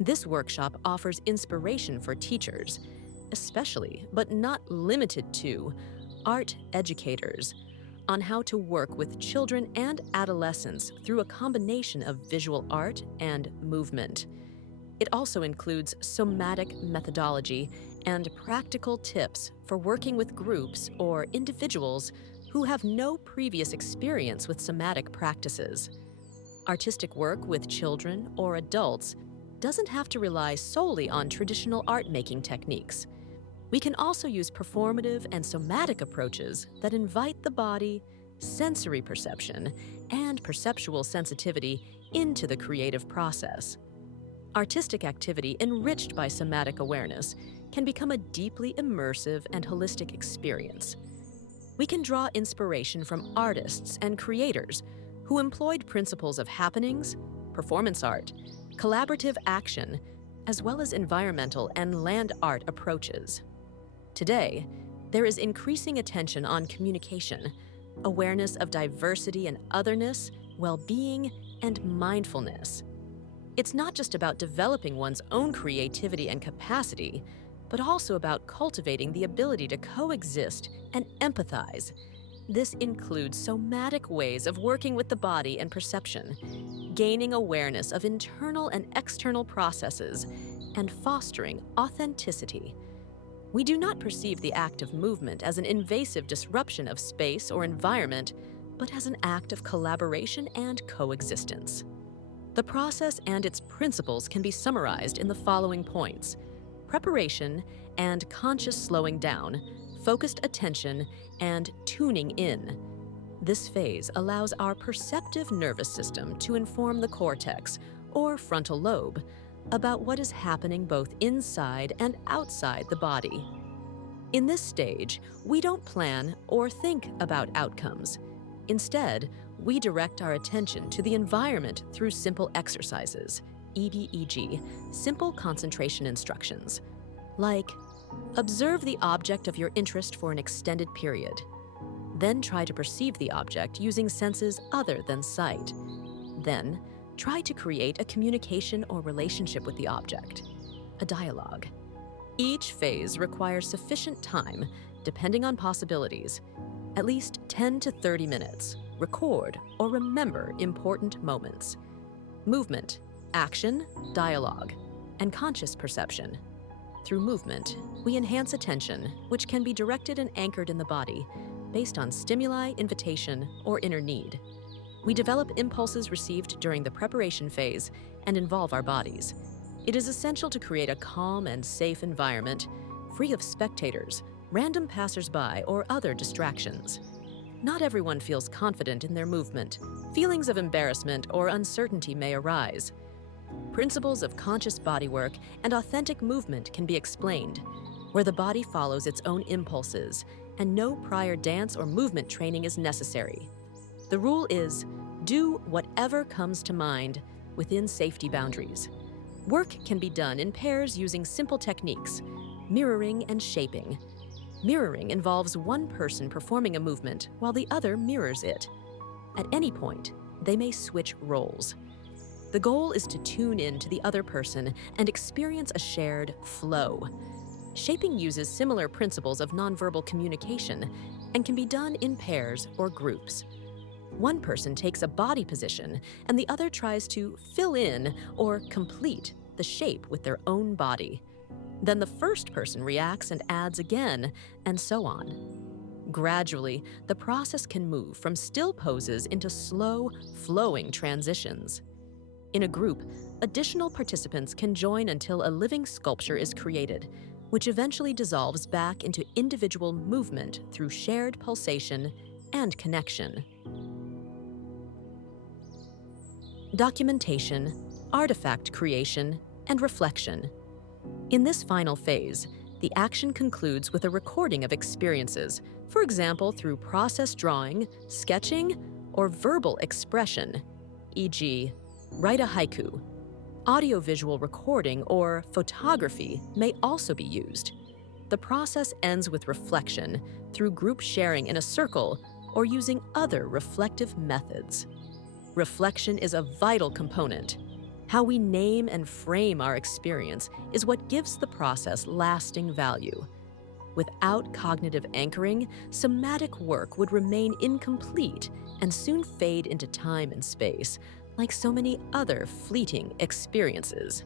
This workshop offers inspiration for teachers, especially, but not limited to, art educators, on how to work with children and adolescents through a combination of visual art and movement. It also includes somatic methodology and practical tips for working with groups or individuals who have no previous experience with somatic practices. Artistic work with children or adults doesn't have to rely solely on traditional art-making techniques. We can also use performative and somatic approaches that invite the body, sensory perception, and perceptual sensitivity into the creative process. Artistic activity enriched by somatic awareness can become a deeply immersive and holistic experience. We can draw inspiration from artists and creators who employed principles of happenings, performance art, collaborative action, as well as environmental and land art approaches. Today, there is increasing attention on communication, awareness of diversity and otherness, well-being, and mindfulness. It's not just about developing one's own creativity and capacity, but also about cultivating the ability to coexist and empathize. This includes somatic ways of working with the body and perception, gaining awareness of internal and external processes, and fostering authenticity. We do not perceive the act of movement as an invasive disruption of space or environment, but as an act of collaboration and coexistence. The process and its principles can be summarized in the following points: preparation and conscious slowing down, focused attention, and tuning in. This phase allows our perceptive nervous system to inform the cortex, or frontal lobe, about what is happening both inside and outside the body. In this stage, we don't plan or think about outcomes. Instead, we direct our attention to the environment through simple exercises, e.g., simple concentration instructions, like observe the object of your interest for an extended period. Then try to perceive the object using senses other than sight. Then, try to create a communication or relationship with the object, a dialogue. Each phase requires sufficient time, depending on possibilities, at least 10 to 30 minutes. Record or remember important moments. Movement, action, dialogue, and conscious perception. Through movement, we enhance attention, which can be directed and anchored in the body based on stimuli, invitation, or inner need. We develop impulses received during the preparation phase and involve our bodies. It is essential to create a calm and safe environment, free of spectators, random passers-by, or other distractions. Not everyone feels confident in their movement. Feelings of embarrassment or uncertainty may arise. Principles of conscious bodywork and authentic movement can be explained, where the body follows its own impulses and no prior dance or movement training is necessary. The rule is, do whatever comes to mind within safety boundaries. Work can be done in pairs using simple techniques, mirroring and shaping. Mirroring involves one person performing a movement while the other mirrors it. At any point, they may switch roles. The goal is to tune in to the other person and experience a shared flow. Shaping uses similar principles of nonverbal communication and can be done in pairs or groups. One person takes a body position and the other tries to fill in or complete the shape with their own body. Then the first person reacts and adds again, and so on. Gradually, the process can move from still poses into slow, flowing transitions. In a group, additional participants can join until a living sculpture is created, which eventually dissolves back into individual movement through shared pulsation and connection. Documentation, artifact creation, and reflection. In this final phase, the action concludes with a recording of experiences, for example through process drawing, sketching, or verbal expression, e.g., write a haiku. Audiovisual recording or photography may also be used. The process ends with reflection through group sharing in a circle or using other reflective methods. Reflection is a vital component. How we name and frame our experience is what gives the process lasting value. Without cognitive anchoring, somatic work would remain incomplete and soon fade into time and space, like so many other fleeting experiences.